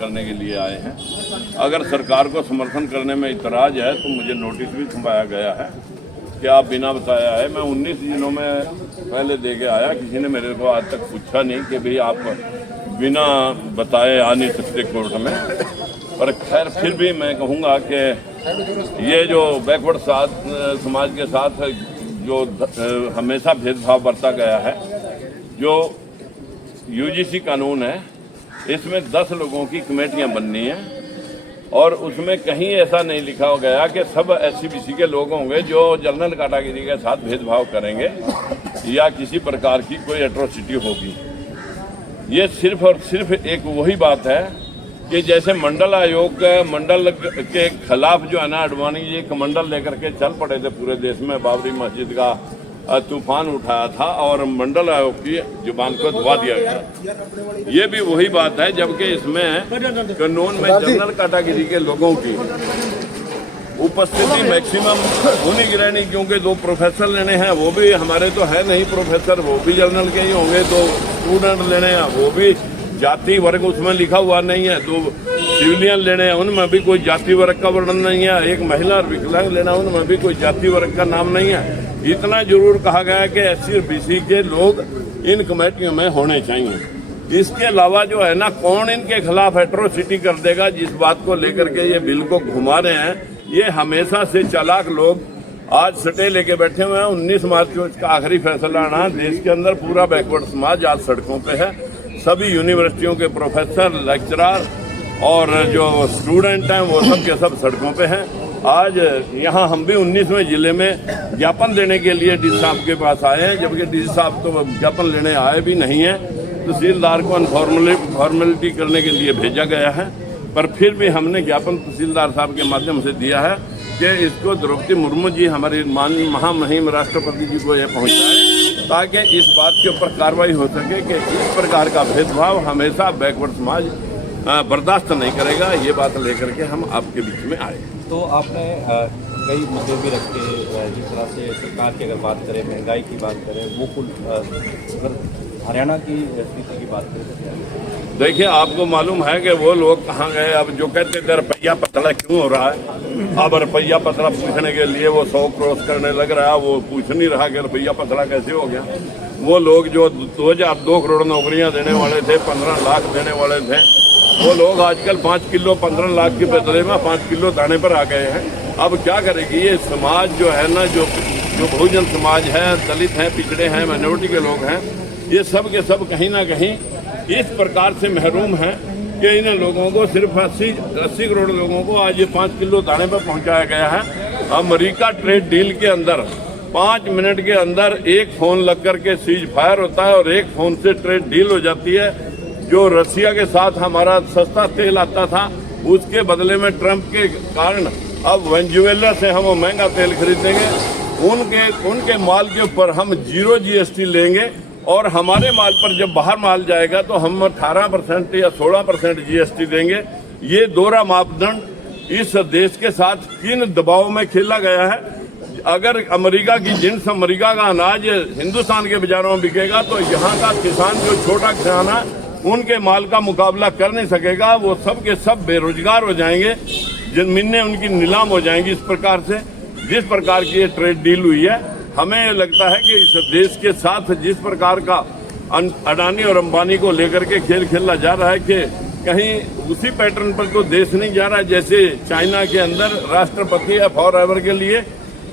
करने के लिए आए हैं। अगर सरकार को समर्थन करने में इतराज़ है तो मुझे नोटिस भी थमाया गया है कि आप बिना बताया है। मैं 19 दिनों में पहले दे के आया, किसी ने मेरे को आज तक पूछा नहीं कि भाई आप बिना बताए आ नहीं सकते कोर्ट में। पर खैर फिर भी मैं कहूँगा कि ये जो बैकवर्ड समाज के साथ जो हमेशा भेदभाव बरता गया है, जो यूजीसी कानून है, इसमें 10 लोगों की कमेटियां बननी है और उसमें कहीं ऐसा नहीं लिखा गया कि सब SC/BC के लोग होंगे जो जनरल कैटेगरी के साथ भेदभाव करेंगे या किसी प्रकार की कोई एट्रोसिटी होगी। ये सिर्फ और सिर्फ एक वही बात है कि जैसे मंडल आयोग मंडल के खिलाफ जो है ना, आडवाणी जी एक मंडल लेकर के चल पड़े थे पूरे देश में, बाबरी मस्जिद का तूफान उठाया था और मंडल आयोग की जुबान को दबा दिया गया। ये भी वही बात है, जबकि इसमें कानून में जनरल कैटेगरी के लोगों की उपस्थिति मैक्सिमम होनी की रहनी, क्योंकि 2 प्रोफेसर लेने हैं, वो भी हमारे तो है नहीं प्रोफेसर, वो भी जनरल के ही होंगे। 2 स्टूडेंट लेने हैं, वो भी जाति वर्ग उसमें लिखा हुआ नहीं है। 2 सिविलियन लेने हैं, उनमें भी कोई जाति वर्ग का वर्णन नहीं है। एक महिला और विकलांग लेना, उनमें भी कोई जाति वर्ग का नाम नहीं है। इतना जरूर कहा गया है कि SC और BC के लोग इन कमेटियों में होने चाहिए। इसके अलावा जो है ना, कौन इनके खिलाफ एट्रोसिटी कर देगा, जिस बात को लेकर के ये बिल को घुमा रहे हैं, ये हमेशा से चालाक लोग आज सटे लेके बैठे हुए हैं। 19 मार्च को इसका आखिरी फैसला आना। देश के अंदर पूरा बैकवर्ड समाज आज सड़कों पे है। सभी यूनिवर्सिटियों के प्रोफेसर, लेक्चरर और जो स्टूडेंट हैं वो सब के सब सड़कों पे हैं। आज यहाँ हम भी 19वें जिले में ज्ञापन देने के लिए डीसी साहब के पास आए हैं, जबकि डीसी साहब तो ज्ञापन लेने आए भी नहीं हैं। तहसीलदार को फॉर्मेलिटी करने के लिए भेजा गया है, पर फिर भी हमने ज्ञापन तहसीलदार साहब के माध्यम से दिया है कि इसको द्रौपदी मुर्मू जी, हमारी माननीय महामहिम राष्ट्रपति जी को यह पहुँचाए, ताकि इस बात के ऊपर कार्रवाई हो सके कि इस प्रकार का भेदभाव हमेशा बैकवर्ड समाज बर्दाश्त नहीं करेगा। ये बात लेकर के हम आपके बीच में आए। तो आपने कई मुद्दे भी रखे, जिस तरह से सरकार की अगर बात करें, महंगाई की बात करें, वो कुल अगर हरियाणा की स्थिति की बात करें, देखिए आपको मालूम है कि वो लोग कहाँ गए। अब जो कहते थे रुपया पतला क्यों हो रहा है, अब रुपया पतला पूछने के लिए वो 100 क्रॉस करने लग रहा है। वो पूछ नहीं रहा कि रुपया पतला कैसे हो गया। वो लोग जो 2 करोड़ नौकरियां देने वाले थे, 15 लाख देने वाले थे, वो लोग आजकल 5 किलो 15 लाख के बदले में 5 किलो दाने पर आ गए हैं। अब क्या करेगी ये समाज जो है ना, जो बहुजन समाज है, दलित हैं, पिछड़े हैं, माइनॉरिटी के लोग हैं, ये सब के सब कहीं ना कहीं इस प्रकार से महरूम हैं कि इन लोगों को सिर्फ 80 करोड़ लोगों को आज ये 5 किलो दाने पर पहुंचाया गया है। अमेरिका ट्रेड डील के अंदर 5 मिनट के अंदर एक फोन लग करके सीज फायर होता है और एक फोन से ट्रेड डील हो जाती है। जो रसिया के साथ हमारा सस्ता तेल आता था, उसके बदले में ट्रंप के कारण अब वेनेजुएला से हम महंगा तेल खरीदेंगे। उनके माल के ऊपर हम 0 GST लेंगे और हमारे माल पर जब बाहर माल जाएगा तो हम 18% या 16% GST देंगे। ये दोहरा मापदंड इस देश के साथ किन दबाव में खेला गया है। अगर अमेरिका की जिन्स, अमेरिका का अनाज हिंदुस्तान के बाजारों में बिकेगा तो यहाँ का किसान, जो छोटा किसान है, उनके माल का मुकाबला कर नहीं सकेगा। वो सब के सब बेरोजगार हो जाएंगे, जमीनें उनकी नीलाम हो जाएंगी। इस प्रकार से जिस प्रकार की ये ट्रेड डील हुई है, हमें लगता है कि इस देश के साथ जिस प्रकार का अडानी और अंबानी को लेकर के खेल खेला जा रहा है कि कहीं उसी पैटर्न पर तो देश नहीं जा रहा है जैसे चाइना के अंदर राष्ट्रपति है फॉर एवर के लिए,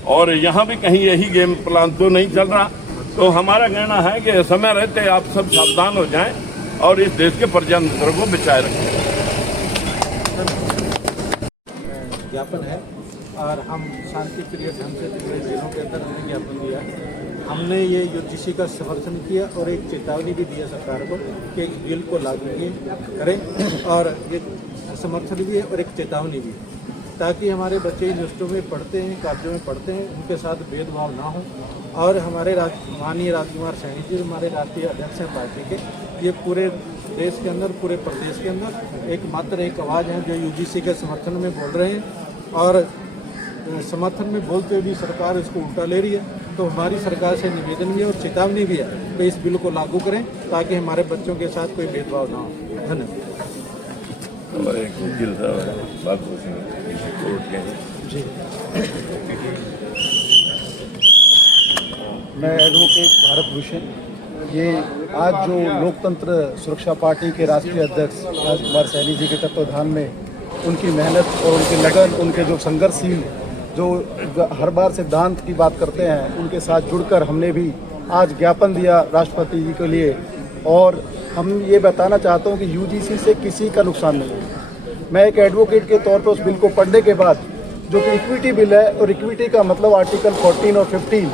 और यहाँ भी कहीं यही गेम प्लान तो नहीं चल रहा। तो हमारा कहना है कि समय रहते आप सब सावधान हो जाएं और इस देश के प्रजातंत्र को बचाए रखें। ज्ञापन है और हम शांति प्रिय ढंग से पिछले दिनों के अंदर हमने ज्ञापन दिया। हमने ये यूजीसी का समर्थन किया और एक चेतावनी भी दिया सरकार को कि इस बिल को लागू करें, और ये समर्थन भी है और एक चेतावनी भी है, ताकि हमारे बच्चे यूनिवर्सिटियों में पढ़ते हैं, कॉलेजों में पढ़ते हैं, उनके साथ भेदभाव ना हो। और हमारे माननीय राजकुमार सैनी जी हमारे राष्ट्रीय अध्यक्ष हैं पार्टी के, ये पूरे देश के अंदर, पूरे प्रदेश के अंदर एकमात्र एक आवाज़ है जो यूजीसी के समर्थन में बोल रहे हैं, और समर्थन में बोलते हुए भी सरकार इसको उल्टा ले रही है। तो हमारी सरकार से निवेदन भी है और चेतावनी भी है कि इस बिल को लागू करें ताकि हमारे बच्चों के साथ कोई भेदभाव ना हो। धन्यवाद। हमारे एक वकील साहब है बाबू सिंह कोर्ट के। जी, मैं एडवोकेट भारत भूषण। ये आज जो लोकतंत्र सुरक्षा पार्टी के राष्ट्रीय अध्यक्ष राजकुमार सैनी जी के तत्वाधान में उनकी मेहनत और उनकी लगन, उनके जो संघर्षशील जो हर बार सिद्धांत की बात करते हैं, उनके साथ जुड़कर हमने भी आज ज्ञापन दिया राष्ट्रपति जी के लिए। और हम ये बताना चाहता हूँ कि यूजीसी से किसी का नुकसान नहीं है। मैं एक एडवोकेट के तौर पर उस बिल को पढ़ने के बाद, जो कि इक्विटी बिल है, और इक्विटी का मतलब आर्टिकल 14 और 15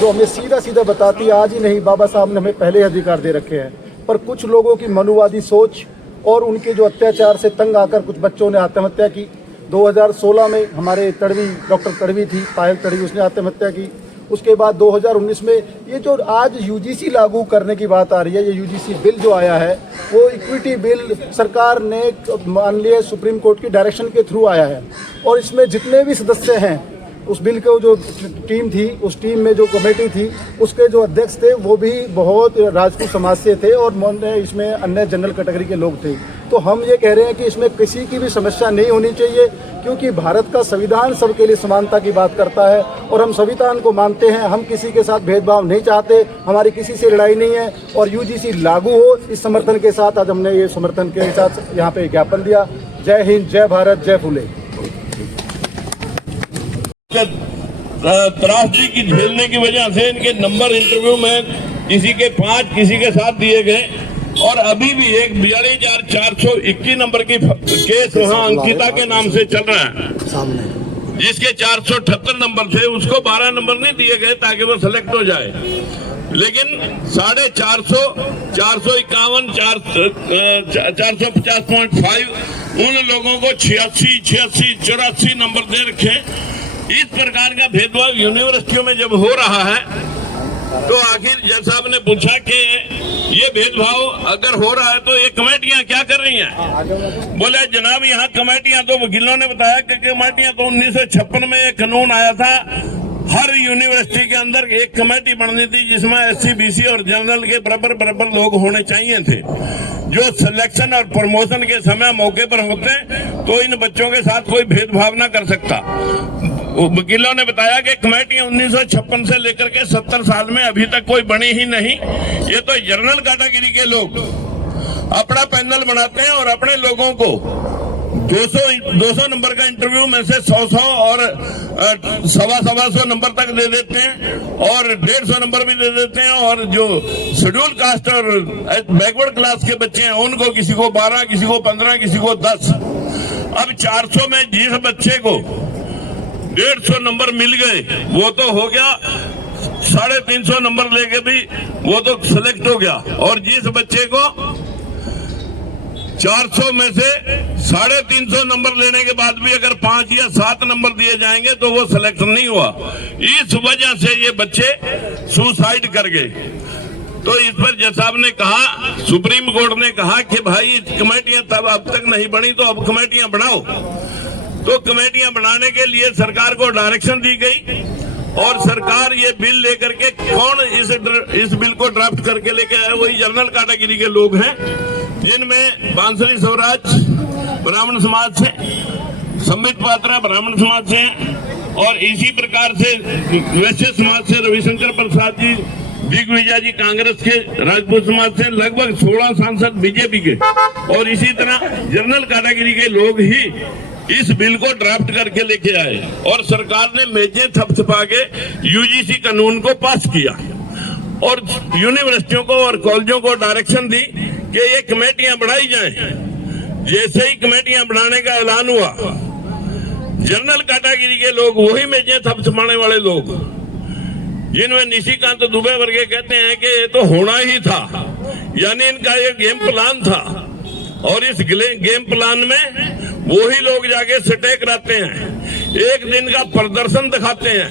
जो हमें सीधा सीधा बताती है, आज ही नहीं बाबा साहब ने हमें पहले अधिकार दे रखे हैं, पर कुछ लोगों की मनुवादी सोच और उनके जो अत्याचार से तंग आकर कुछ बच्चों ने आत्महत्या की। 2016 में हमारे तड़वी, डॉक्टर तड़वी थी, पायल तड़वी, उसने आत्महत्या की। उसके बाद 2019 में ये जो आज यूजीसी लागू करने की बात आ रही है, ये यूजीसी बिल जो आया है वो इक्विटी बिल सरकार ने माननीय सुप्रीम कोर्ट की डायरेक्शन के थ्रू आया है। और इसमें जितने भी सदस्य हैं, उस बिल को जो टीम थी, उस टीम में जो कमेटी थी, उसके जो अध्यक्ष थे वो भी बहुत राजपूत समाज से थे और इसमें अन्य जनरल कैटेगरी के लोग थे। तो हम ये कह रहे हैं कि इसमें किसी की भी समस्या नहीं होनी चाहिए, क्योंकि भारत का संविधान सबके लिए समानता की बात करता है और हम संविधान को मानते हैं। हम किसी के साथ भेदभाव नहीं चाहते, हमारी किसी से लड़ाई नहीं है। और यूजीसी लागू हो, इस समर्थन के साथ आज हमने ये समर्थन के साथ यहाँ पे ज्ञापन दिया। जय हिंद, जय भारत, जय फुले। त्रासदी की झेलने की वजह से इनके नंबर इंटरव्यू में किसी के 5, किसी के 7 दिए गए। और अभी भी एक 42,421 नंबर की केस वहाँ अंकिता के नाम से चल रहा है, जिसके 478 नंबर थे, उसको 12 नंबर नहीं दिए गए ताकि वो सिलेक्ट हो जाए। लेकिन 450, 451, 450.5 उन लोगों को 86, 86, 84 नंबर दे रखे। इस प्रकार का भेदभाव यूनिवर्सिटियों में जब हो रहा है, तो आखिर जज साहब ने पूछा कि ये भेदभाव अगर हो रहा है तो ये कमेटियां क्या कर रही हैं? बोले जनाब यहाँ कमेटियां, तो वकीलों ने बताया कि कमेटियां तो 1956 में एक कानून आया था, हर यूनिवर्सिटी के अंदर एक कमेटी बननी थी जिसमें SC, BC और जनरल के बराबर लोग होने चाहिए थे, जो सिलेक्शन और प्रमोशन के समय मौके पर होते तो इन बच्चों के साथ कोई भेदभाव न कर सकता। वकीलों ने बताया कि कमेटियां 1956 से लेकर के 70 साल में अभी तक कोई बनी ही नहीं। ये तो जनरल कैटेगरी के लोग अपना पैनल बनाते हैं और अपने लोगों को 200 नंबर का इंटरव्यू में से 100 और 125 नंबर तक दे देते हैं और 150 नंबर भी दे देते हैं। और जो शेड्यूल कास्ट और बैकवर्ड क्लास के बच्चे हैं उनको किसी को 12, किसी को 15, किसी को 10। अब 400 में जिस बच्चे को 150 नंबर मिल गए वो तो हो गया, 350 नंबर लेके भी वो तो सिलेक्ट हो गया। और जिस बच्चे को 400 में से 350 नंबर लेने के बाद भी अगर 5 या 7 नंबर दिए जाएंगे तो वो सिलेक्शन नहीं हुआ। इस वजह से ये बच्चे सुसाइड कर गए। तो इस पर जज साहब ने कहा, सुप्रीम कोर्ट ने कहा कि भाई कमेटियां तब अब तक नहीं बनी तो अब कमेटियां बनाओ। तो कमेटियां बनाने के लिए सरकार को डायरेक्शन दी गई और सरकार ये बिल लेकर के, कौन इस बिल को ड्राफ्ट करके लेके आए, वही जनरल कैटेगरी के लोग हैं, जिनमें बांसुरी स्वराज ब्राह्मण समाज से, संबित पात्रा ब्राह्मण समाज से, और इसी प्रकार से वैश्य समाज से रविशंकर प्रसाद जी, दिग्विजय जी कांग्रेस के, राजपूत समाज से लगभग 16 सांसद बीजेपी के, और इसी तरह जनरल कैटेगरी के लोग ही इस बिल को ड्राफ्ट करके लेके आए और सरकार ने मेजें थपथपा के यूजीसी कानून को पास किया और यूनिवर्सिटियों को और कॉलेजों को डायरेक्शन दी कि ये कमेटियां बढ़ाई जाएं। जैसे ही कमेटियां बनाने का ऐलान हुआ, जनरल कैटेगरी के लोग, वही मेजें थपथपाने वाले लोग, जिनमें निशिकांत दुबे वर्गे कहते हैं कि ये तो होना ही था, यानी इनका ये गेम प्लान था। और इस गेम प्लान में वही लोग जाके स्टे कराते हैं, एक दिन का प्रदर्शन दिखाते हैं।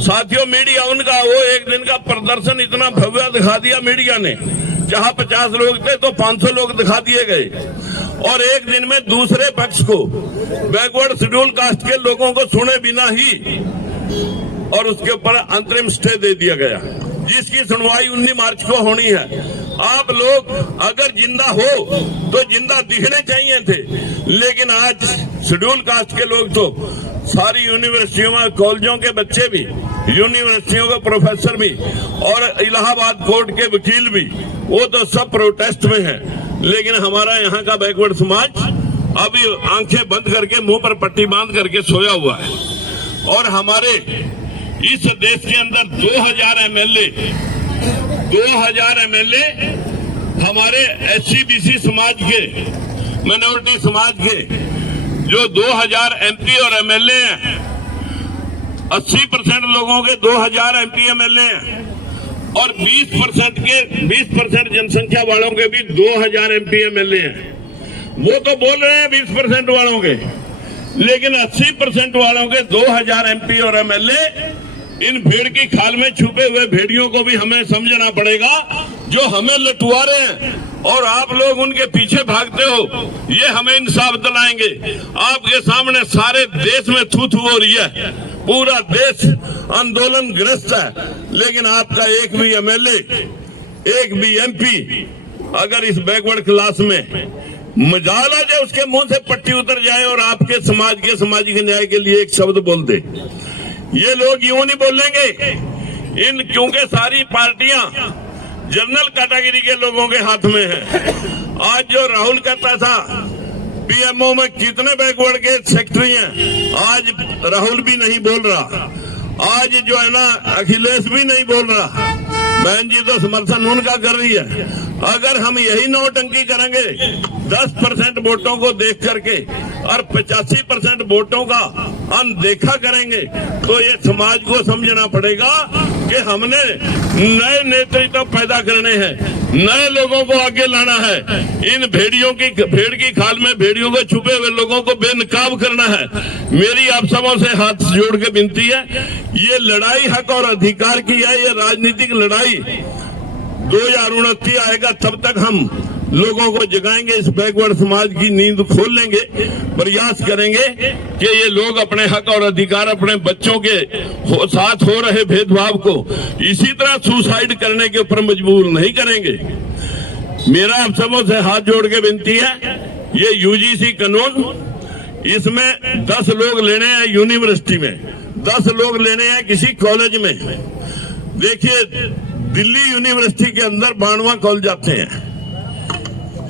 साथियों, मीडिया उनका वो एक दिन का प्रदर्शन इतना भव्य दिखा दिया मीडिया ने, जहां 50 लोग थे तो 500 लोग दिखा दिए गए। और एक दिन में दूसरे पक्ष को, बैकवर्ड शेड्यूल कास्ट के लोगों को सुने बिना ही और उसके ऊपर अंतरिम स्टे दे दिया गया, जिसकी सुनवाई 19 मार्च को होनी है। आप लोग अगर जिंदा हो तो जिंदा दिखने चाहिए थे, लेकिन आज शेड्यूल कास्ट के लोग तो सारी यूनिवर्सिटियों में, कॉलेजों के बच्चे भी, यूनिवर्सिटियों के प्रोफेसर भी और इलाहाबाद कोर्ट के वकील भी, वो तो सब प्रोटेस्ट में हैं। लेकिन हमारा यहाँ का बैकवर्ड समाज अभी आंखें बंद करके मुंह पर पट्टी बांध करके सोया हुआ है। और हमारे इस देश के अंदर 2000 एमएलए हमारे SC BC समाज के, माइनॉरिटी समाज के जो 2000 MP और MLA हैं, 80% लोगों के 2000 MP MLA हैं और 20% जनसंख्या वालों के भी 2000 MP MLA हैं। वो तो बोल रहे हैं 20% वालों के, लेकिन 80% वालों के 2000 MP और MLA इन भेड़ की खाल में छुपे हुए भेड़ियों को भी हमें समझना पड़ेगा, जो हमें लटुआ रहे हैं और आप लोग उनके पीछे भागते हो। ये हमें इंसाफ दिलाएंगे। आपके सामने सारे देश में थू थू हो रही है, पूरा देश आंदोलन ग्रस्त है, लेकिन आपका एक भी MLA, एक भी MP अगर इस बैकवर्ड क्लास में मजाल आ जाए, उसके मुंह से पट्टी उतर जाए और आपके समाज के सामाजिक न्याय के लिए एक शब्द बोल दे, ये लोग यूं नहीं बोलेंगे। क्योंकि सारी पार्टियां जनरल कैटेगरी के लोगों के हाथ में है। आज जो राहुल कहता था PMO में कितने बैकवर्ड के सेक्रेटरी हैं, आज राहुल भी नहीं बोल रहा। आज जो है ना अखिलेश भी नहीं बोल रहा। बहन जी तो समर्थन उनका कर रही है। अगर हम यही नौटंकी करेंगे 10% वोटों को देख करके और 85% वोटों का अनदेखा करेंगे, तो ये समाज को समझना पड़ेगा कि हमने नए नेतृत्व पैदा करने हैं, नए लोगों को आगे लाना है। इन भेड़ की खाल में भेड़ियों को छुपे हुए लोगों को बेनकाब करना है। मेरी आप सबों से हाथ जोड़ के विनती है, ये लड़ाई हक और अधिकार की है, ये राजनीतिक लड़ाई 2029 आएगा तब तक हम लोगों को जगाएंगे, इस बैकवर्ड समाज की नींद खोल लेंगे, प्रयास करेंगे कि ये लोग अपने हक और अधिकार, अपने बच्चों के साथ हो रहे भेदभाव को इसी तरह सुसाइड करने के ऊपर मजबूर नहीं करेंगे। मेरा आप सबों से हाथ जोड़ के विनती है, ये UGC कानून, इसमें 10 लोग लेने हैं यूनिवर्सिटी में, 10 लोग लेने हैं किसी कॉलेज में। देखिए दिल्ली यूनिवर्सिटी के अंदर 92 कॉलेज आते हैं।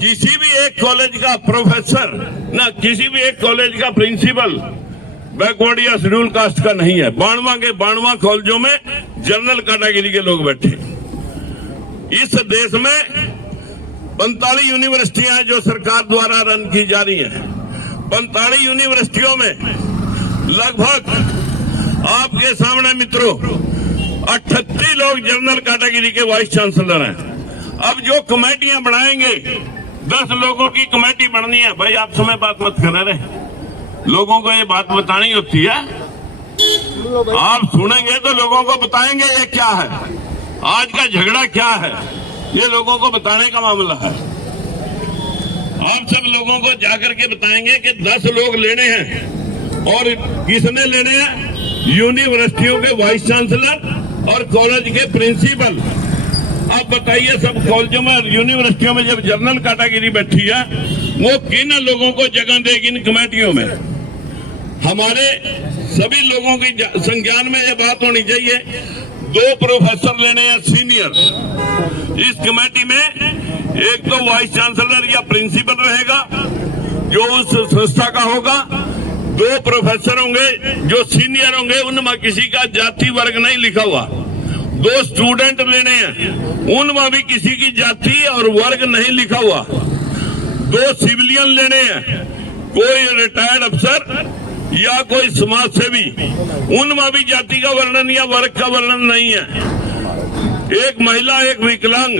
किसी भी एक कॉलेज का प्रोफेसर ना किसी भी एक कॉलेज का प्रिंसिपल बैकवर्ड या शेड्यूल कास्ट का नहीं है। 92 के 92 कॉलेजों में जनरल कैटेगरी के लोग बैठे। इस देश में 45 यूनिवर्सिटियां जो सरकार द्वारा रन की जा रही हैं। 45 यूनिवर्सिटियों में लगभग आपके सामने मित्रों 38 लोग जनरल कैटेगरी के वाइस चांसलर हैं। अब जो कमेटियां बनाएंगे, 10 लोगों की कमेटी बननी है। भाई आप समय बात मत कर रहे, लोगों को ये बात बतानी होती है। आप सुनेंगे तो लोगों को बताएंगे ये क्या है, आज का झगड़ा क्या है, ये लोगों को बताने का मामला है। आप सब लोगों को जाकर के बताएंगे कि 10 लोग लेने हैं। और किसने लेने हैं? यूनिवर्सिटियों के वाइस चांसलर और कॉलेज के प्रिंसिपल। आप बताइए, सब कॉलेजों में और यूनिवर्सिटियों में जब जनरल कैटेगरी बैठी है, वो किन लोगों को जगह देगी इन कमेटियों में? हमारे सभी लोगों की संज्ञान में ये बात होनी चाहिए। 2 प्रोफेसर लेने हैं सीनियर इस कमेटी में। एक तो वाइस चांसलर या प्रिंसिपल रहेगा जो उस संस्था का होगा। 2 प्रोफेसर होंगे जो सीनियर होंगे, उनमें किसी का जाति वर्ग नहीं लिखा हुआ। 2 स्टूडेंट लेने हैं, उनमें भी किसी की जाति और वर्ग नहीं लिखा हुआ। 2 सिविलियन लेने हैं, कोई रिटायर्ड अफसर या कोई समाज सेवी, उनमें भी जाति का वर्णन या वर्ग का वर्णन नहीं है। 1 महिला, 1 विकलांग,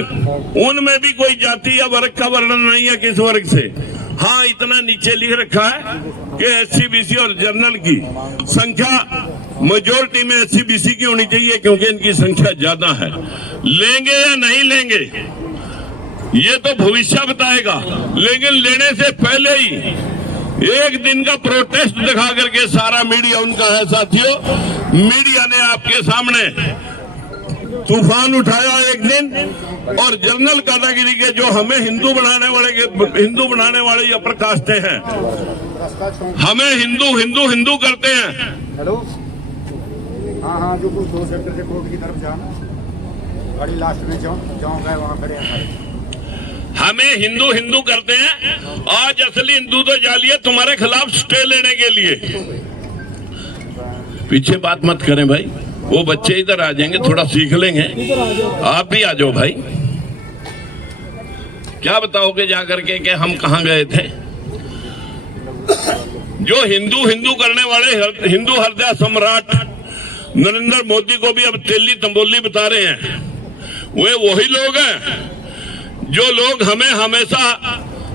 उनमें भी कोई जाति या वर्ग का वर्णन नहीं है किस वर्ग से। हाँ, इतना नीचे लिख रखा है कि SC BC और जनरल की संख्या मेजोरिटी में SC BC की होनी चाहिए, क्योंकि इनकी संख्या ज्यादा है। लेंगे या नहीं लेंगे ये तो भविष्य बताएगा, लेकिन लेने से पहले ही एक दिन का प्रोटेस्ट दिखा करके सारा मीडिया उनका है। साथियों, मीडिया ने आपके सामने तूफान उठाया एक दिन और जनरल काटागिरी के जो हमें हिंदू बनाने वाले ये प्रकाशते हैं, हमें हिंदू करते हैं। हेलो, हाँ जो कुछ 2 सेक्टर से कोर्ट की तरफ जाना, गाड़ी लास्ट में जाऊँ गए वहाँ खड़े हैं। हमें हिंदू करते हैं। आज असली हिंदू तो जालिए तुम्हारे खिलाफ स्टे लेने के लिए। पीछे बात मत करें भाई, वो बच्चे इधर आ जाएंगे, थोड़ा सीख लेंगे। आप भी आ जाओ भाई। क्या बताओगे जाकर के कि हम कहाँ गए थे? जो हिंदू करने वाले हिंदू हृदय सम्राट नरेंद्र मोदी को भी अब तेली तंबोली बता रहे हैं। वे वही लोग हैं जो लोग हमें हमेशा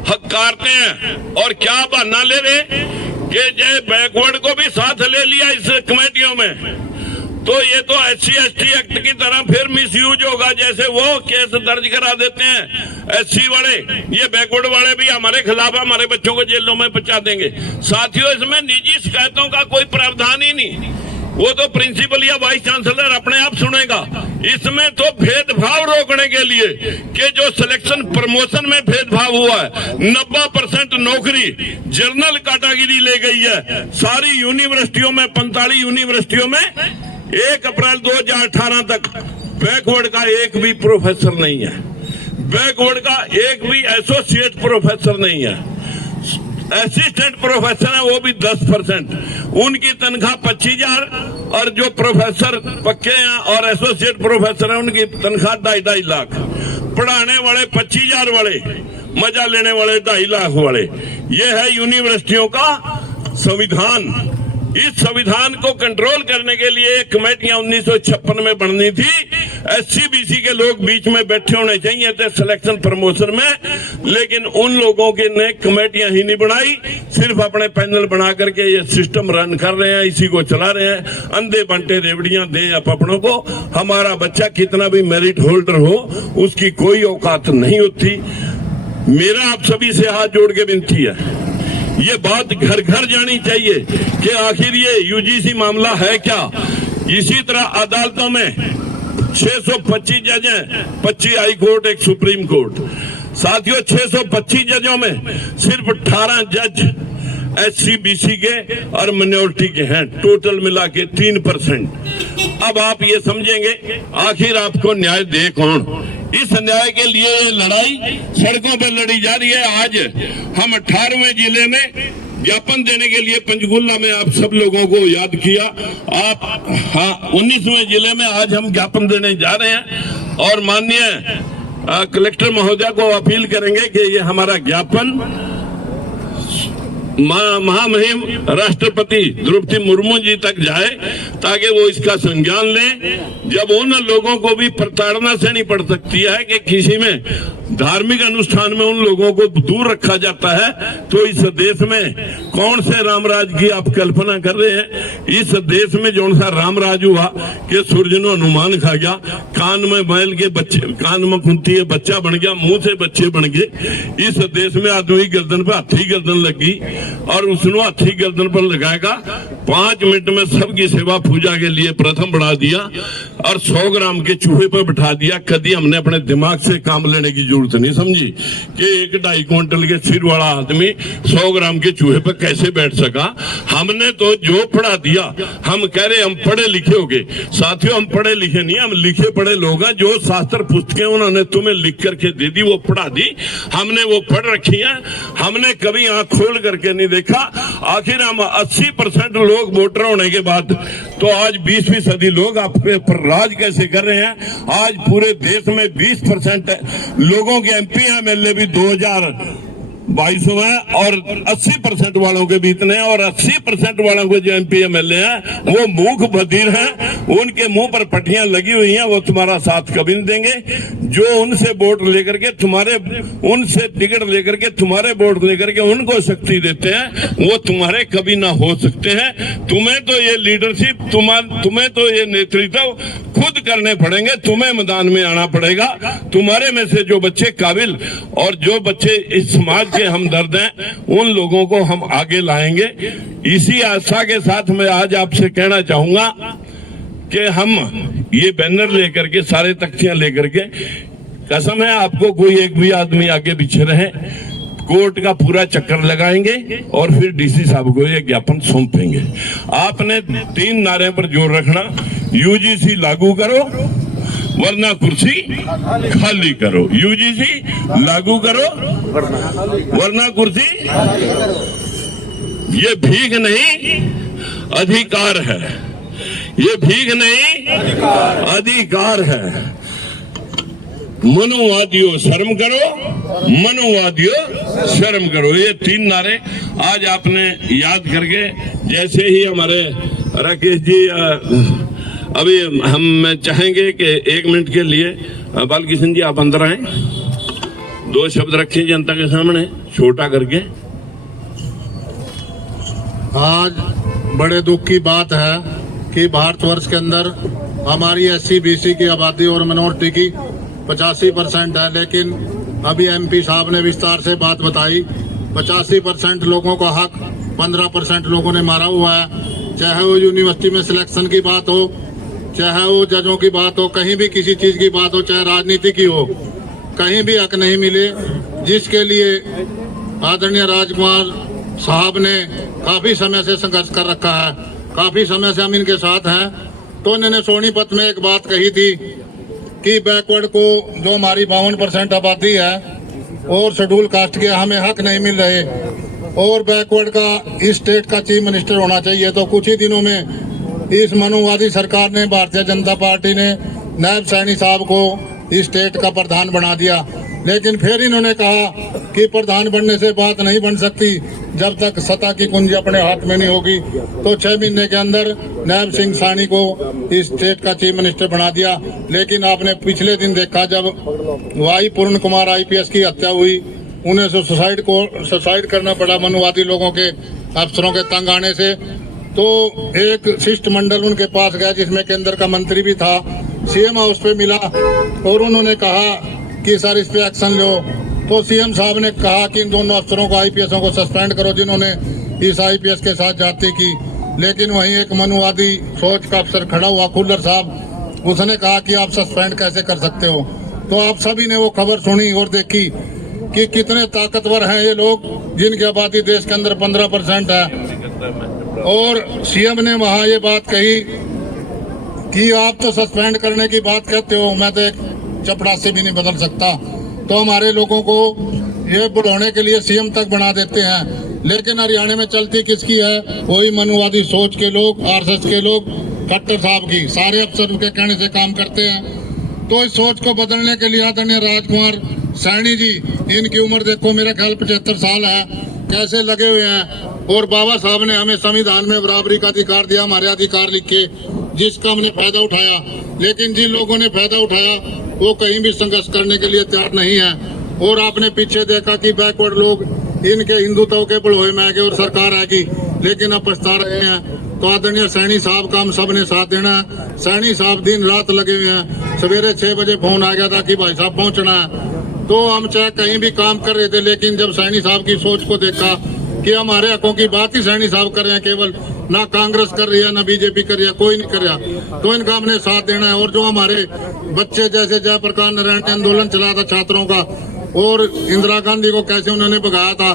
हकारते हैं। और क्या बहाना ले रहे कि जय बैकवर्ड को भी साथ ले लिया इस कमेटियों में, तो ये तो SC/ST एक्ट की तरह फिर मिसयूज होगा। जैसे वो केस दर्ज करा देते हैं SC वाले, ये बैकवर्ड वाले भी हमारे खिलाफ हमारे बच्चों को जेलों में पहुंचा देंगे। साथियों, इसमें निजी शिकायतों का कोई प्रावधान ही नहीं, वो तो प्रिंसिपल या वाइस चांसलर अपने आप सुनेगा। इसमें तो भेदभाव रोकने के लिए कि जो सिलेक्शन प्रमोशन में भेदभाव हुआ है, 90% नौकरी जनरल कैटेगरी ले गई है। सारी यूनिवर्सिटियों में 45 यूनिवर्सिटियों में 1 अप्रैल 2018 तक बैकवर्ड का एक भी प्रोफेसर नहीं है, बैकवर्ड का एक भी एसोसिएट प्रोफेसर नहीं है। असिस्टेंट प्रोफेसर है वो भी 10%, उनकी तनख्वाह 25,000 और जो प्रोफेसर पक्के हैं और एसोसिएट प्रोफेसर है उनकी तनख्वाह 2.5 लाख। पढ़ाने वाले 25,000 वाले, मजा लेने वाले 2.5 लाख वाले। ये है यूनिवर्सिटियों का संविधान। इस संविधान को कंट्रोल करने के लिए कमेटियां 1956 में बननी थी। SC/BC के लोग बीच में बैठे होने चाहिए थे सिलेक्शन प्रमोशन में, लेकिन उन लोगों के ने कमेटियां ही नहीं बनाई, सिर्फ अपने पैनल बना करके ये सिस्टम रन कर रहे हैं, इसी को चला रहे हैं। अंधे बंटे रेवड़ियां दें आप अपनों को। हमारा बच्चा कितना भी मेरिट होल्डर हो, उसकी कोई औकात नहीं होती। मेरा आप सभी से हाथ जोड़ के विनती है, ये बात घर घर जानी चाहिए कि आखिर ये UGC मामला है क्या। इसी तरह अदालतों में 625 जज हैं, 25 हाई कोर्ट, एक सुप्रीम कोर्ट। साथियों, 625 जजों में सिर्फ 18 जज SC/BC के और माइनॉरिटी के हैं, टोटल मिला के 3%। अब आप ये समझेंगे आखिर आपको न्याय दे कौन। इस न्याय के लिए ये लड़ाई सड़कों पर लड़ी जा रही है। आज हम 18वें जिले में ज्ञापन देने के लिए पंचकुला में आप सब लोगों को याद किया। आप 19वें जिले में आज हम ज्ञापन देने जा रहे हैं और माननीय कलेक्टर महोदय को अपील करेंगे कि ये हमारा ज्ञापन महामहिम राष्ट्रपति द्रौपदी मुर्मू जी तक जाए, ताकि वो इसका संज्ञान लें। जब उन लोगों को भी प्रताड़ना से नहीं पड़ सकती है कि किसी में धार्मिक अनुष्ठान में उन लोगों को दूर रखा जाता है, तो इस देश में कौन से रामराज की आप कल्पना कर रहे हैं। इस देश में जो सा रामराज हुआ कि सूर्य ने हनुमान खा गया, कान में बैल के बच्चे, कान में कुंती है बच्चा बन गया, मुंह से बच्चे बन गए। इस देश में आदमी गर्दन पर हाथी गर्दन लगी और उसने हाथी गर्दन पर लगाएगा। 5 मिनट में सबकी सेवा पूजा के लिए प्रथम बढ़ा दिया और 100 ग्राम के चूहे पर बिठा दिया। कभी हमने अपने दिमाग से काम लेने की जरूरत नहीं समझी कि 1-2.5 क्विंटल के सिर वाला आदमी 100 ग्राम के चूहे पर कैसे बैठ सका। हमने तो जो पढ़ा दिया, हम कह रहे हम पढ़े लिखे हो गए। साथियों, हम पढ़े लिखे नहीं, हम लिखे पढ़े लोग हैं। जो शास्त्र पुस्तकें उन्होंने तुम्हें लिख करके दे दी, वो पढ़ा दी, हमने वो पढ़ रखी है। हमने कभी आंख खोल करके नहीं देखा। आखिर हम 80% लोग वोटर होने के बाद तो आज 20% लोग आप पर राज कैसे कर रहे हैं। आज पूरे देश में 20% लोगों के MP MLA भी 2022 में और 80% वालों के भी इतने, और 80% वालों के जो MP MLA हैं वो मूक बधिर हैं। उनके मुंह पर पट्टियां लगी हुई हैं, वो तुम्हारा साथ कभी नहीं देंगे। जो उनसे वोट लेकर के तुम्हारे, उनसे टिकट लेकर के तुम्हारे वोट लेकर के उनको शक्ति देते हैं, वो तुम्हारे कभी ना हो सकते हैं। तुम्हें तो ये लीडरशिप, तुम्हें तो ये नेतृत्व खुद करने पड़ेंगे। तुम्हें मैदान में आना पड़ेगा। तुम्हारे में से जो बच्चे काबिल और जो बच्चे इस समाज के हमदर्द हैं, उन लोगों को हम आगे लाएंगे। इसी आशा के साथ मैं आज आपसे कहना चाहूंगा कि हम ये बैनर लेकर के, सारे तख्तियां लेकर के, कसम है आपको, कोई एक भी आदमी आगे पीछे रहे, कोर्ट का पूरा चक्कर लगाएंगे और फिर डीसी साहब को ये ज्ञापन सौंपेंगे। आपने 3 नारे पर जोर रखना, यूजीसी लागू करो वरना कुर्सी खाली करो, यूजीसी लागू करो वरना कुर्सी। ये भीख नहीं अधिकार है, ये भीख नहीं अधिकार है। मनुवादियों शर्म करो, मनुवादियों शर्म करो, ये 3 नारे आज आपने याद करके, जैसे ही हमारे राकेश जी अभी हम चाहेंगे कि 1 मिनट के लिए बालकिशन जी आप अंदर आए, 2 शब्द रखें जनता के सामने छोटा करके। आज बड़े दुख की बात है कि भारतवर्ष के अंदर हमारी SC BC की आबादी और मिनोरिटी की 85% है, लेकिन अभी MP साहब ने विस्तार से बात बताई, 85% लोगों का हक 15% लोगों ने मारा हुआ है। चाहे वो यूनिवर्सिटी में सिलेक्शन की बात हो, चाहे वो जजों की बात हो, कहीं भी किसी चीज की बात हो, चाहे राजनीति की हो, कहीं भी हक नहीं मिले, जिसके लिए आदरणीय राजकुमार साहब ने काफी समय से संघर्ष कर रखा है। काफी समय से हम इनके साथ हैं। तो इन्होंने सोनीपत में एक बात कही थी कि बैकवर्ड को, जो हमारी 52% आबादी है और शेड्यूल कास्ट के हमें हक नहीं मिल रहे, और बैकवर्ड का इस स्टेट का चीफ मिनिस्टर होना चाहिए। तो कुछ ही दिनों में इस मनुवादी सरकार ने, भारतीय जनता पार्टी ने नायब सैनी साहब को इस स्टेट का प्रधान बना दिया। लेकिन फिर इन्होंने कहा कि प्रधान बनने से बात नहीं बन सकती जब तक सत्ता की कुंजी अपने हाथ में नहीं होगी। तो 6 महीने के अंदर नायब सिंह सैनी को इस स्टेट का चीफ मिनिस्टर बना दिया। लेकिन आपने पिछले दिन देखा, जब वाई पूर्ण कुमार IPS की हत्या हुई, उन्हें सुसाइड करना पड़ा मनुवादी लोगों के, अफसरों के तंग आने से। तो एक शिष्टमंडल उनके पास गया, जिसमें केंद्र का मंत्री भी था, CM हाउस पे मिला और उन्होंने कहा कि सर इस पे एक्शन लो। तो CM साहब ने कहा कि इन दोनों अफसरों को, IPSों को सस्पेंड करो जिन्होंने इस IPS के साथ जाति की। लेकिन वहीं एक मनुवादी सोच का अफसर खड़ा हुआ, खुल्लर साहब, उसने कहा कि आप सस्पेंड कैसे कर सकते हो। तो आप सभी ने वो खबर सुनी और देखी कि कितने ताकतवर हैं ये लोग, जिनकी आबादी देश के अंदर 15% है। और CM ने वहाँ ये बात कही कि आप तो सस्पेंड करने की बात कहते हो, मैं तो एक चपड़ासी भी नहीं बदल सकता। तो हमारे लोगों को ये बुलाने के लिए CM तक बना देते हैं। लेकिन हरियाणा में चलती किसकी है? वही मनुवादी सोच के लोग, RSS के लोग, खट्टर साहब की। सारे अफसर उनके कहने से काम करते हैं। तो इस सोच को बदलने के लिए आदरणीय राजकुमार सैनी जी, इनकी उम्र देखो, मेरा ख्याल 75 साल है, कैसे लगे हुए हैं। और बाबा साहब ने हमें संविधान में बराबरी का अधिकार दिया, हमारे अधिकार लिखे, जिसका हमने फायदा उठाया। लेकिन जिन लोगों ने फायदा उठाया वो कहीं भी संघर्ष करने के लिए तैयार नहीं है। और आपने पीछे देखा कि बैकवर्ड लोग इनके हिंदुत्व के बढ़ोए में आगे और सरकार आएगी, लेकिन अब पछता रहे हैं। तो आदरणीय सैनी साहब का हम सब ने साथ देना है। सैनी साहब दिन रात लगे हुए हैं। सवेरे 6 बजे फोन आ गया था कि भाई साहब पहुंचना है। तो हम चाहे कहीं भी काम कर रहे थे, लेकिन जब सैनी साहब की सोच को देखा कि हमारे हकों की बात ही सैनी साहब कर रहे हैं, केवल ना कांग्रेस कर रही है ना BJP कर रही है, कोई नहीं कर रहा, तो इनका हमने साथ देना है। और जो हमारे बच्चे, जैसे जयप्रकाश नारायण ने आंदोलन चलाया था छात्रों का, और इंदिरा गांधी को कैसे उन्होंने भगाया था,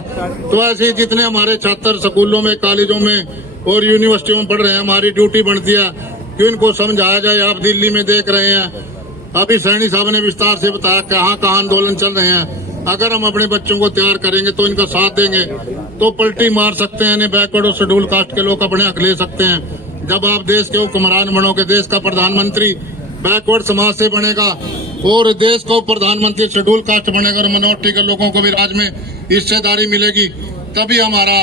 तो ऐसे ही जितने हमारे छात्र स्कूलों में, कॉलेजों में और यूनिवर्सिटियों में पढ़ रहे हैं, हमारी ड्यूटी बनती है कि इनको समझाया जाए। आप दिल्ली में देख रहे हैं, अभी सैनी साहब ने विस्तार से बताया कहाँ कहाँ आंदोलन चल रहे हैं। अगर हम अपने बच्चों को तैयार करेंगे तो इनका साथ देंगे तो पलटी मार सकते हैं। इन्हें बैकवर्ड और शेड्यूल कास्ट के लोग अपने हक ले सकते हैं। जब आप देश के हुक्मरान बनोगे, देश का प्रधानमंत्री बैकवर्ड समाज से बनेगा और देश को प्रधानमंत्री शेड्यूल कास्ट बनेगा और मिनोरिटी के लोगों को भी राज में हिस्सेदारी मिलेगी, तभी हमारा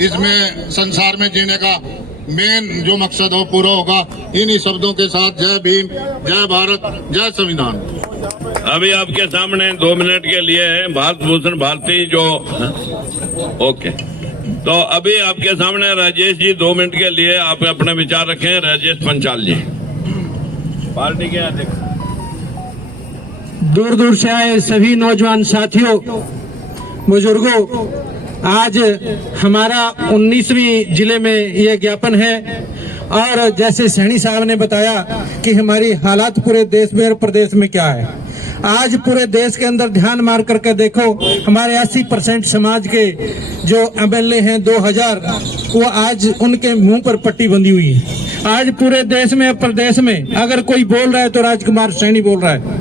इसमें संसार में जीने का मेन जो मकसद हो पूरा होगा। इन्हीं शब्दों के साथ जय भीम, जय भारत, जय संविधान। अभी आपके सामने 2 मिनट के लिए भारत भूषण भारती जो ओके, तो अभी आपके सामने राजेश जी 2 मिनट के लिए आप अपने विचार रखें। राजेश पंचाल जी, पार्टी के अध्यक्ष। दूर दूर से आए सभी नौजवान साथियों, बुजुर्गों, आज हमारा 19वीं जिले में यह ज्ञापन है और जैसे सैनी साहब ने बताया कि हमारी हालात पूरे देश में और प्रदेश में क्या है। आज पूरे देश के अंदर ध्यान मार करके देखो, हमारे 80% समाज के जो एमएलए हैं 2000, वो आज उनके मुंह पर पट्टी बंधी हुई है। आज पूरे देश में प्रदेश में अगर कोई बोल रहा है तो राजकुमार सैनी बोल रहा है।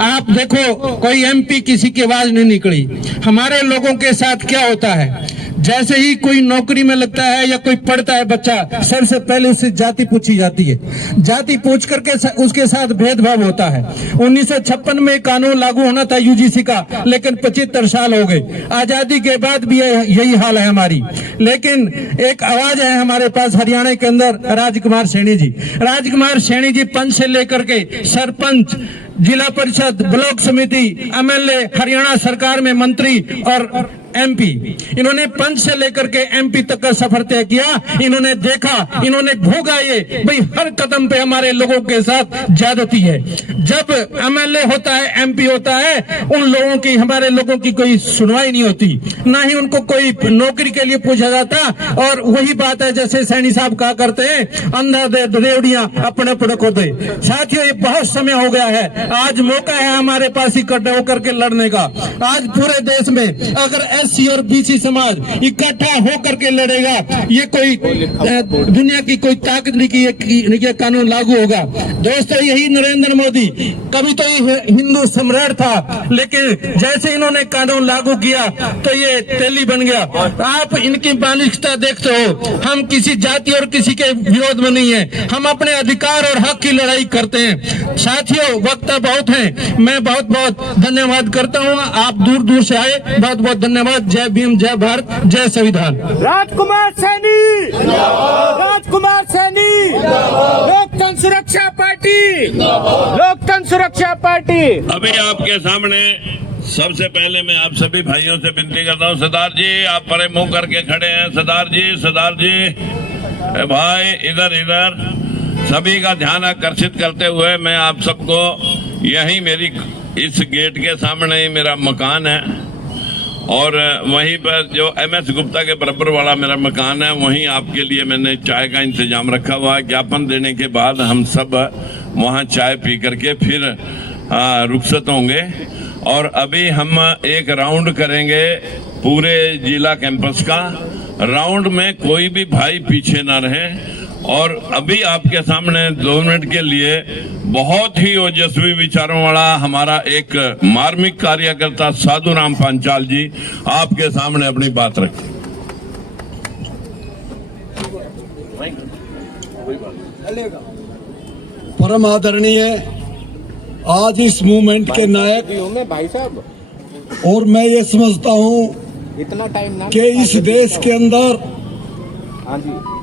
आप देखो, कोई एमपी किसी की आवाज नहीं निकली। हमारे लोगों के साथ क्या होता है, जैसे ही कोई नौकरी में लगता है या कोई पढ़ता है बच्चा, सबसे पहले उससे जाति पूछी जाती है। जाति पूछ करके उसके साथ भेदभाव होता है। 1956 में कानून लागू होना था यूजीसी का, लेकिन 75 साल हो गए। आजादी के बाद भी यही हाल है हमारी। लेकिन एक आवाज है हमारे पास हरियाणा के अंदर, राजकुमार सैनी जी। राजकुमार सैनी जी पंच से लेकर के सरपंच, जिला परिषद, ब्लॉक समिति, एमएलए, हरियाणा सरकार में मंत्री और एमपी, इन्होंने पंच से लेकर के एमपी तक का सफर तय किया। इन्होंने देखा, इन्होंने भोगा ये भाई हर कदम पे हमारे लोगों के साथ ज्यादती है। जब एमएलए होता है, एमपी होता है, उन लोगों की, हमारे लोगों की कोई सुनवाई नहीं होती, ना ही उनको कोई नौकरी के लिए पूछा जाता। और वही बात है जैसे सैनी साहब कहा करते हैं, अंधा दे रेवड़ियां अपने अपने को दे। साथियों, ये बहुत समय हो गया है, आज मौका है हमारे पास इकट्ठा होकर के लड़ने का। आज पूरे देश में अगर एससी और बीसी समाज इकट्ठा होकर के लड़ेगा, ये कोई दुनिया की कोई ताकत नहीं की ये कानून लागू होगा। दोस्तों, यही नरेंद्र मोदी कभी तो ये हिंदू सम्राट था, लेकिन जैसे इन्होंने कानून लागू किया तो ये तेली बन गया। आप इनकी मानसिकता देखते हो, हम किसी जाति और किसी के विरोध में नहीं है, हम अपने अधिकार और हक की लड़ाई करते हैं। साथियों, वक्ता बहुत हैं, मैं बहुत बहुत धन्यवाद करता हूँ। आप दूर दूर से आए, बहुत बहुत धन्यवाद। जय भीम, जय भारत, जय संविधान। राजकुमार सैनी, राजकुमार सैनी, लोकतंत्र सुरक्षा पार्टी, लोकतंत्र सुरक्षा पार्टी। अभी आपके सामने सबसे पहले मैं आप सभी भाइयों से विनती करता हूँ, सरदार जी आप परे मुंह करके खड़े हैं। सरदार जी भाई इधर इधर, सभी का ध्यान आकर्षित करते हुए मैं आप सबको, यही मेरी इस गेट के सामने ही मेरा मकान है और वहीं पर जो एमएस गुप्ता के बराबर वाला मेरा मकान है, वहीं आपके लिए मैंने चाय का इंतजाम रखा हुआ है। ज्ञापन देने के बाद हम सब वहाँ चाय पी करके फिर रुखसत होंगे और अभी हम एक राउंड करेंगे पूरे जिला कैंपस का। राउंड में कोई भी भाई पीछे ना रहे और अभी आपके सामने 2 मिनट के लिए बहुत ही ओजस्वी विचारों वाला हमारा एक मार्मिक कार्यकर्ता साधु राम पांचाल जी आपके सामने अपनी बात रखें। परम आदरणीय आज इस मूवमेंट के नायक भाई साहब, और मैं ये समझता हूँ इतना टाइम ना कि इस देश के अंदर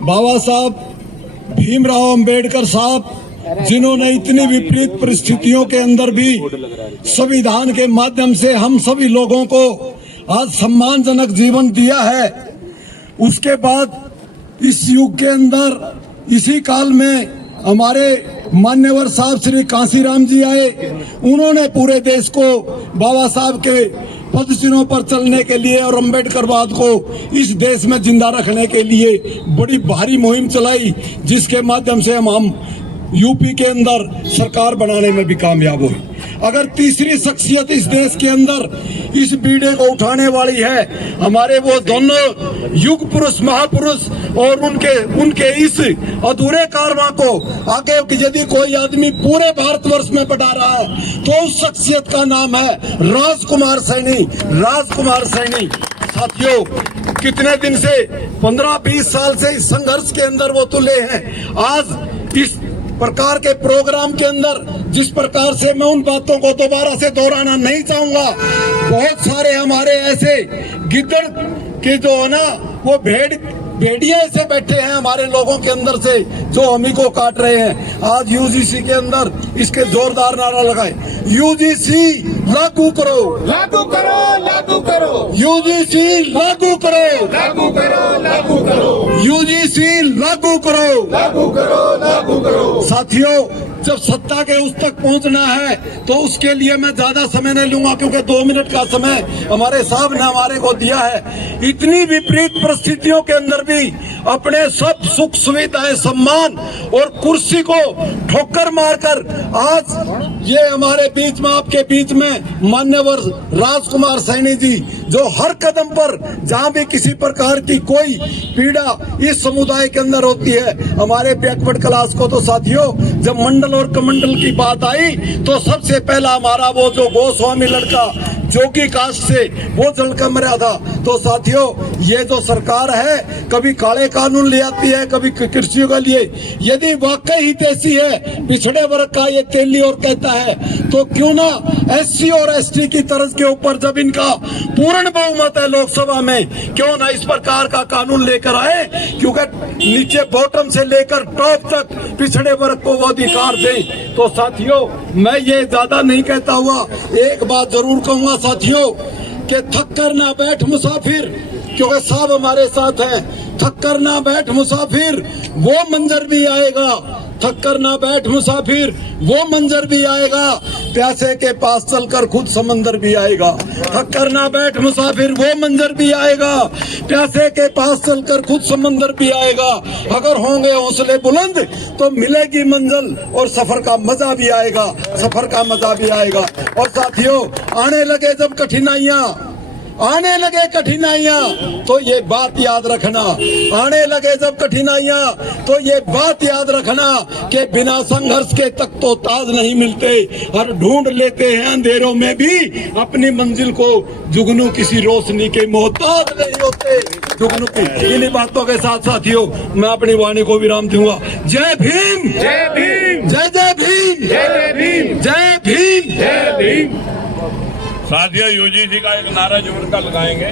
बाबा साहब भीमराव अंबेडकर साहब, जिन्होंने इतनी विपरीत परिस्थितियों के अंदर भी संविधान के माध्यम से हम सभी लोगों को आज सम्मानजनक जीवन दिया है, उसके बाद इस युग के अंदर इसी काल में हमारे मान्यवर साहब श्री कांसीराम जी आए। उन्होंने पूरे देश को बाबा साहब के पदचिन्हों पर चलने के लिए और अम्बेडकरवाद को इस देश में जिंदा रखने के लिए बड़ी भारी मुहिम चलाई, जिसके माध्यम से हम यूपी के अंदर सरकार बनाने में भी कामयाब हुए। अगर तीसरी शख्सियत इस देश के अंदर इस बीड़े को उठाने वाली है, हमारे वो दोनों युग पुरुष महापुरुष और उनके इस अधूरे कारवां को आगे यदि कोई आदमी पूरे भारतवर्ष में बढ़ा रहा है तो उस शख्सियत का नाम है राजकुमार सैनी। राजकुमार सैनी साथियों, कितने दिन से 15-20 साल से इस संघर्ष के अंदर वो तुले हैं। आज इस प्रकार के प्रोग्राम के अंदर जिस प्रकार से, मैं उन बातों को दोबारा से दोहराना नहीं चाहूंगा, बहुत सारे हमारे ऐसे गिद्दड़ के जो है ना वो भेड़िया ऐसे बैठे हैं हमारे लोगों के अंदर से जो हम ही को काट रहे हैं। आज यूजीसी के अंदर इसके जोरदार नारा लगाए, यूजीसी लागू करो, लागू करो, लागू करो, यूजीसी लागू करो, लागू करो, लागू करो, यूजीसी यूजीसी लागू करो, लागू करो, लागू करो। साथियों, जब सत्ता के उस तक पहुंचना है तो उसके लिए मैं ज्यादा समय नहीं लूंगा, क्योंकि 2 मिनट का समय हमारे साहब ने हमारे को दिया है। इतनी विपरीत परिस्थितियों के अंदर भी अपने सब सुख सुविधाएं, सम्मान और कुर्सी को ठोकर मारकर आज ये हमारे बीच में, आपके बीच में मान्यवर राजकुमार सैनी जी, जो हर कदम पर जहां भी किसी प्रकार की कोई पीड़ा इस समुदाय के अंदर होती है, हमारे बैकवर्ड क्लास को, तो साथियों जब मंडल और कमंडल की बात आई तो सबसे पहला हमारा वो जो गोस्वामी लड़का जोगी कास्ट से वो जलकर मरा था। तो साथियों, ये जो सरकार है कभी काले कानून ले आती है, कभी कृषियों के लिए। यदि वाकई हित ऐसी है, पिछड़े वर्ग का ये तेली और कहता है, तो क्यों ना एससी और एसटी की तर्ज के ऊपर, जब इनका पूर्ण बहुमत है लोकसभा में, क्यों ना इस प्रकार का कानून लेकर आए, क्योंकि नीचे बॉटम से लेकर टॉप तक पिछड़े वर्ग को वो अधिकार दे। तो साथियों, मैं ये ज्यादा नहीं कहता हुआ एक बात जरूर कहूंगा साथियों, कि थक कर ना बैठ मुसाफिर, क्योंकि साहब हमारे साथ हैं, थक कर ना बैठ मुसाफिर वो मंजर भी आएगा, थक कर ना बैठ मुसाफिर वो मंजर भी आएगा, प्यासे के पास चलकर खुद समंदर भी आएगा। थक कर ना बैठ मुसाफिर वो मंजर भी आएगा, प्यासे के पास चलकर खुद समंदर भी आएगा। अगर होंगे हौसले बुलंद तो मिलेगी मंजिल, और सफर का मजा भी आएगा, सफर का मजा भी आएगा। और साथियों, आने लगे जब कठिनाइयां, आने लगे कठिनाइयां तो ये बात याद रखना, आने लगे जब कठिनाइयां तो ये बात याद रखना कि बिना संघर्ष के तक तो ताज नहीं मिलते, हर ढूंढ लेते हैं अंधेरों में भी अपनी मंजिल को, जुगनू किसी रोशनी के मोहताज नहीं होते, जुगनू की। इन्हीं बातों के साथ साथियों मैं अपनी वाणी को विराम दूंगा। जय भीम, जय भीम, जय जय भीम, जय जय भीम, जय भीम, जय भीम। साथियों, यूजीसी का एक नारा जोर का लगाएंगे।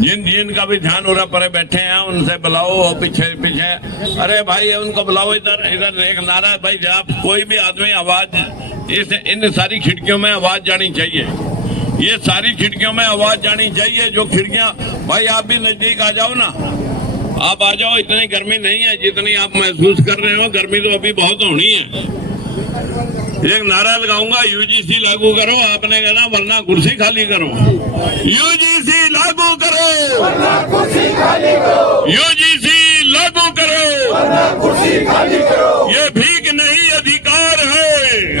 जिनका भी ध्यान हो रहा परे बैठे हैं उनसे बुलाओ, और पीछे पीछे, अरे भाई उनको बुलाओ, इधर इधर एक नारा भाई, जब कोई भी आदमी आवाज, इन सारी खिड़कियों में आवाज जानी चाहिए, ये सारी खिड़कियों में आवाज जानी चाहिए। जो खिड़कियां, भाई आप भी नजदीक आ जाओ ना, आप आ जाओ, इतनी गर्मी नहीं है जितनी आप महसूस कर रहे हो, गर्मी तो अभी बहुत होनी है। एक नारा लगाऊंगा, यूजीसी लागू करो, आपने कहना वरना कुर्सी खाली करो। यूजीसी लागू करो, वरना कुर्सी खाली करो। यूजीसी लागू करो, वरना कुर्सी खाली करो। ये भीख नहीं अधिकार है।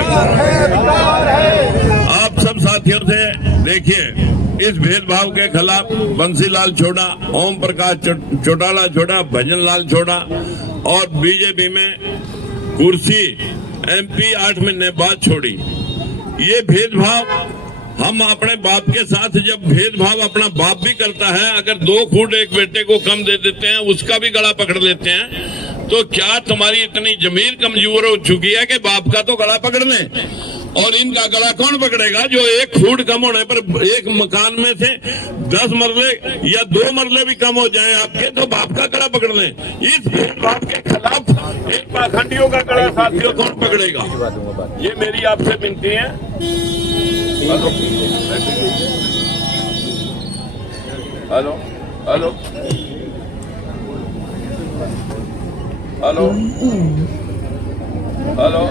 आप सब साथियों से देखिए, इस भेदभाव के खिलाफ बंसीलाल छोड़ा, ओम प्रकाश चौटाला छोड़ा, भजन लाल छोड़ा, और बीजेपी में कुर्सी MP 8 महीने बाद छोड़ी। ये भेदभाव हम अपने बाप के साथ, जब भेदभाव अपना बाप भी करता है, अगर 2 खूंट एक बेटे को कम दे देते हैं, उसका भी गला पकड़ लेते हैं, तो क्या तुम्हारी इतनी जमीर कमजोर हो चुकी है कि बाप का तो गला पकड़ लें? और इनका गला कौन पकड़ेगा? जो 1 फुट कम होने पर एक मकान में से 10 मरले या 2 मरले भी कम हो जाए आपके, तो बाप का गला पकड़ लें। इस भेदभाव के खिलाफ इन पाखंडियों का गला साथियों कौन पकड़ेगा? ये मेरी आपसे विनती है। Hello hello hello hello hello.